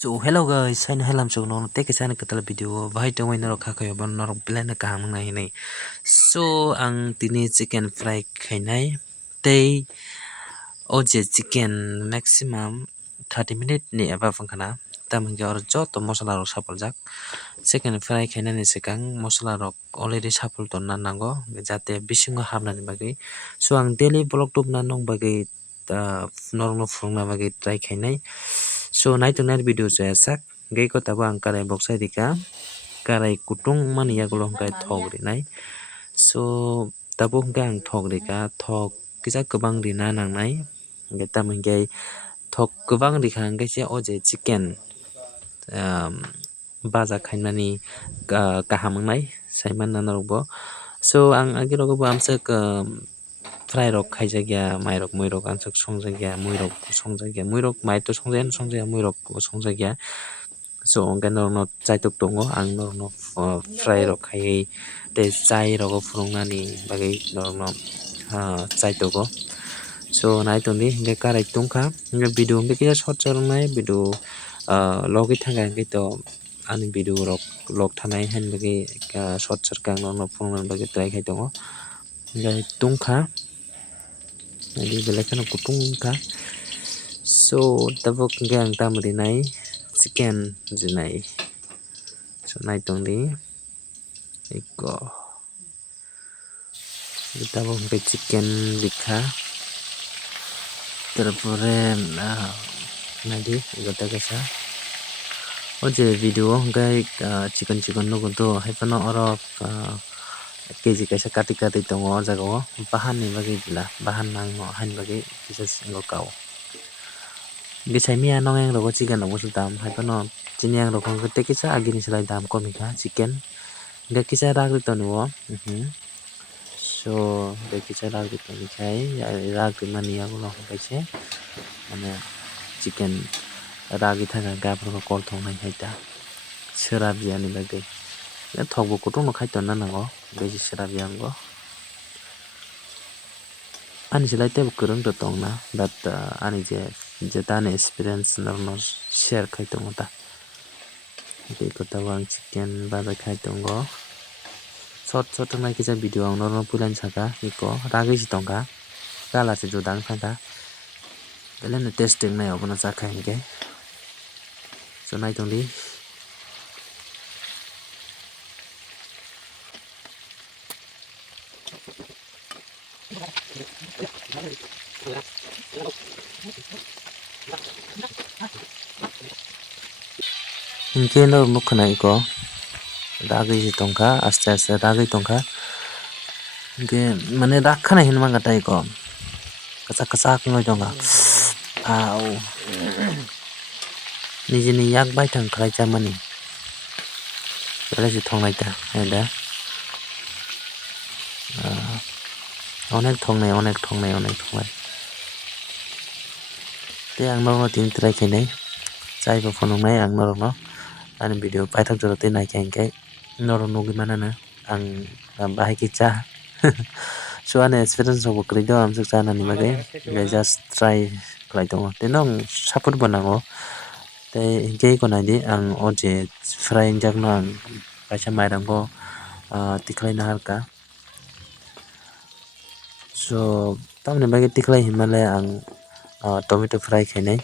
So hello guys, saya halam so no take sana ketal video bahai to wain rok khakai ban norok plan ka hamang nai nei. So ang tini chicken fry khainai tei oje chicken maximum 30 minute ni aba phangkhana tamang jor joto masala rok sapaljak chicken fry khainani sikang masala rok already sapul tonna nango jate bisingo habnani bagi so ang daily vlog tubna nong bagi normal phungna bagi try khainai so naitung nai video sak gei ko tabo ang karai boxai dika karai kutung mani yagulong kai thok rinai so tabo hingga ang thok dika thok kisa kobang rina nangnai hingga tamang gei thok kobang rika hingga se oje chicken BAJA khainani kahamangnai saiman nanarokbo so ang agirogo amsak fry rok khaijagya mairok muirok amsak songjagya muirok mai to songjaya muirok songjagya so onga no chaitok tongo ang no fry rok khai te chai rogo phurungnani bagai no chaitogo so naitoni hingga karai tungkha hingga video hingga kisa short charungnai video logi thanga hingga to ani video rok log thanai hain bagi short sarkang no phurungna bagi try khai tongo hingga tungkha jadi belakang kutungkha so tabok hingga ang tamri nai chicken jinai so naitongdi iko tabok hingga chicken dikha তারপরে নাদি গোটা কাছা ও যে video গাই chicken নগদ হাইপানো অরক KG কাছা কাটি কাটি দङ জাগাও বাহান नि bagui dila bahan nangno hain bagui kisa singo kau gisai miya nong yang rogo chicken rogo dam haipano chini yang rogo te kisa agini silai dam komika chicken ga kisa ragri tonuo so dekisa ragri tonikai ragri mani agulo kaise mane chicken ragi thanga gabroko kol thongnai haita serabiani bagui thokbo kutung khai tonna nango beji serabiango ani silai te kurung to tongna but ani je tani experience norno share khai tongo dei kota wang chicken BAJA khai tongo short nai kisa video ang norno pulan saka iko ragi si tongka kala se jodang thanga belen testing nai obona chakai hingke so nai tongdi hingke no mukhna iko ragi si tongka aste ragi tongka hingke mane rakhana hinma gata iko kachak noi tongka au nijini yak bai thang khlai chamani bele si thongnai ta eda অনেক thongnai te ang norno tin try khainai chai bo phonongnai ang norno ani video paithak jorote nai kai noro nugi manana ang bahai kicha so ani experience of krido am saksa nani bagai just try khlai tongo te nong support banango te hingke ko nai di ang oje fry jakno ang kaisa mairango tiklai na harka so tamni bagi tiklai himale ang tomato fry khainai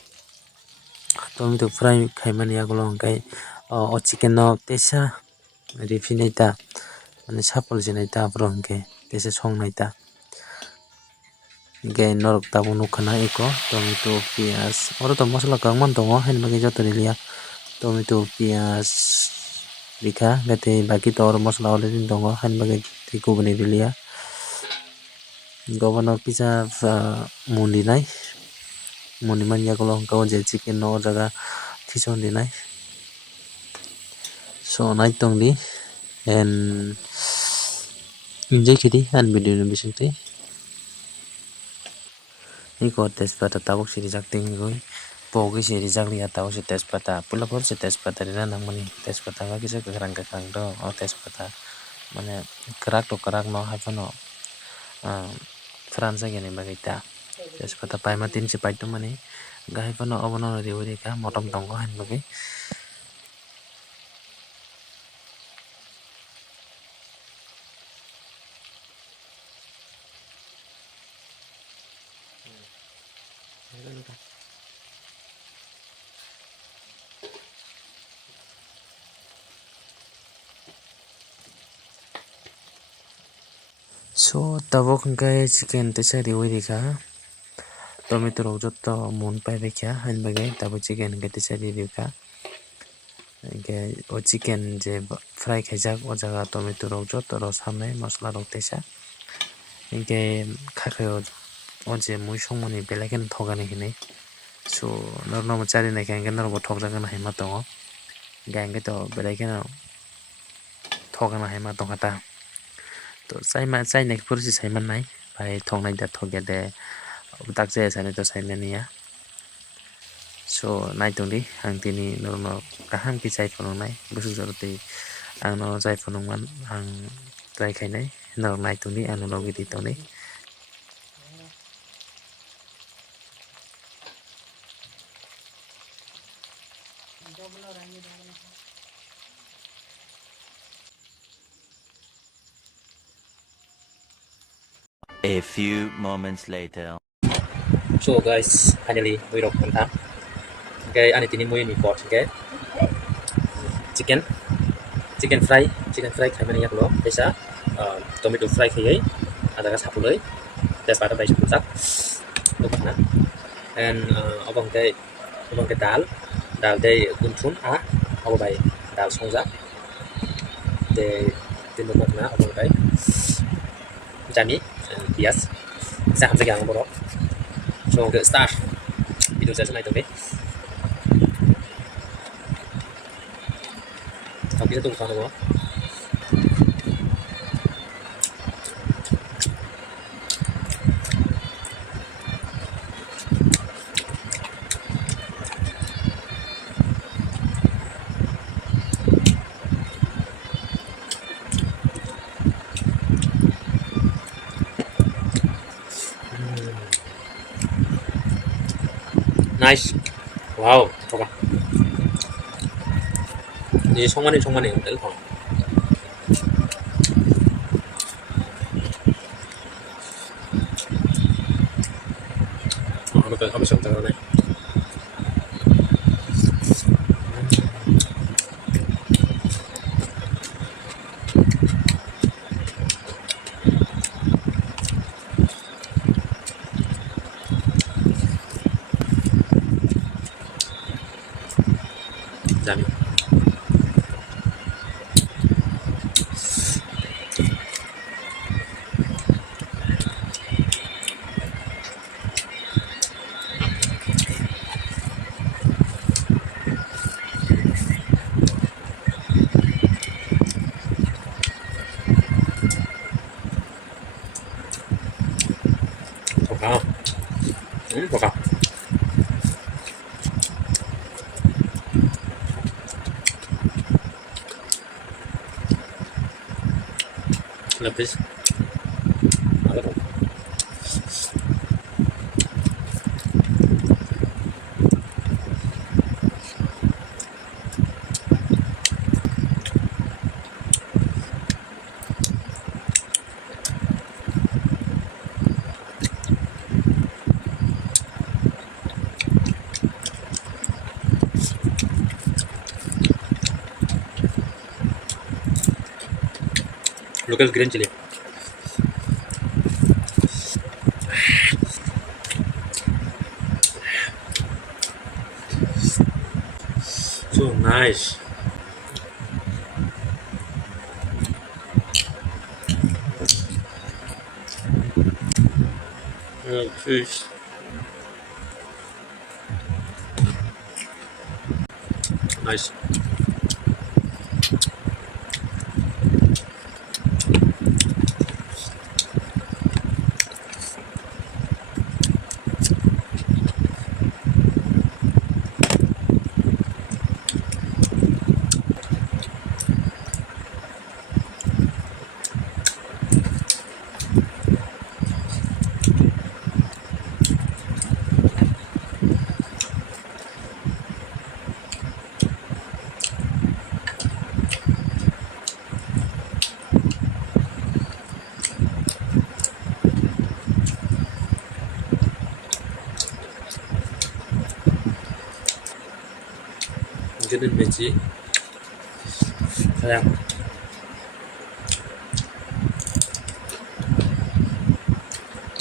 tomato fry khaimani agulo hingkai o chicken no tesa refinai ta mane sapol jinai ta bro hingke tesa songnai ta hingke norok tabo nukhana iko tomato pias oro to masala kangman tongo hain bagi joto rilia tomato pias rika gate baki to oro masala already tongo hain bagi tikubani rilia gobono pizza muni man yagulo hingka je chicken no jaga thison dinai so nai tongdi and enjoy kidi an video ni bisingti iko tespata tabok siri jakting goi pogi siri jakli atao si tespata pulapur si tespata rina nangmani tespata ga kisa kakrang do o tespata mane karak no haipano Fransa gini bagita tespata paima tin si paitu mani Gahipano obono riwiri ka motom tongo hain bagay. So tabok hingkay chicken tesa riwiri ka tomato rok joto mun paibekya hain bagay tabo chicken hingkay tesa riri ka. Hingkay o chicken je fry khaijak o jaga tomato rok joto rok samnai masala rok tesa. Hingkay khaklai o je mui songmani belai kheno thokani hinui. So norno mo chari naikha hingkay norbo thokjakgani haima tongo. Hingkay hingkay to belai kheno thokgana haima tongkha ta. To chainai purisi saimanai bai thoknai da thokya de dakjaya sani to saimani ya. So naitongdi ang tini norno kaham ki chai phunuknai busuk jorotui ang no chai phunukman ang try khainai norok naitongdi ang no logi tui tongnai. A few moments later. So guys, finally we rock kontam. Okay, ani tini mui ni pot okay. Chicken fry khaimani yaklo pesa tomato fry khayai ada ka sapuloi that's part of the sak lokna and abang ke dal de kunthun a abo bai dal songjak de tin lokna abang kai jami pias sa ham sagyang borok so ke start video sa sanai tong Không biết tung sao đâu. Nice. Wow, coba. Ini 성만이 될 거. 한번 정당하네. Dami. Poka. Lapis. Ada po. Local green chili. So nice. Fish. Nice. Jadi biji kayak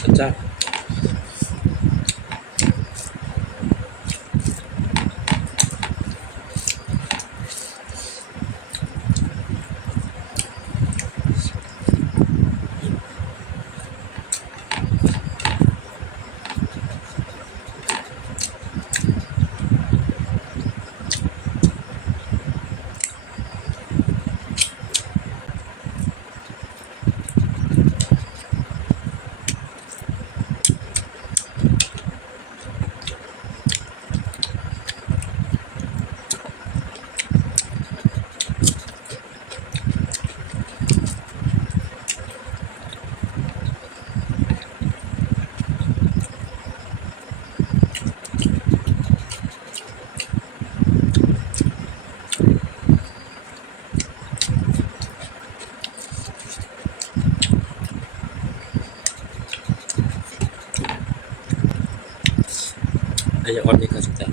pecah. Ayo order ke kita.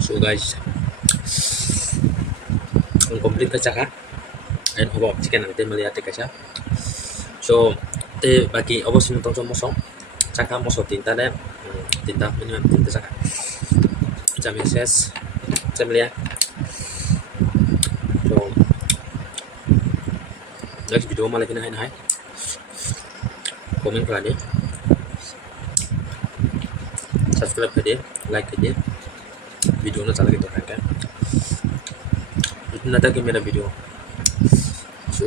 So guys, complete ka chaka. And hobok chicken ang melihat ka. So te bagi obos nung tong mosong chaka moso tinta deh tinta minimum tinta chaka. Jam ses jam lihat. So next video malah kena hai comment करा दे subscribe कर they like कर दे video ना चला के तो क्या इतना था कि मेरा वीडियो सो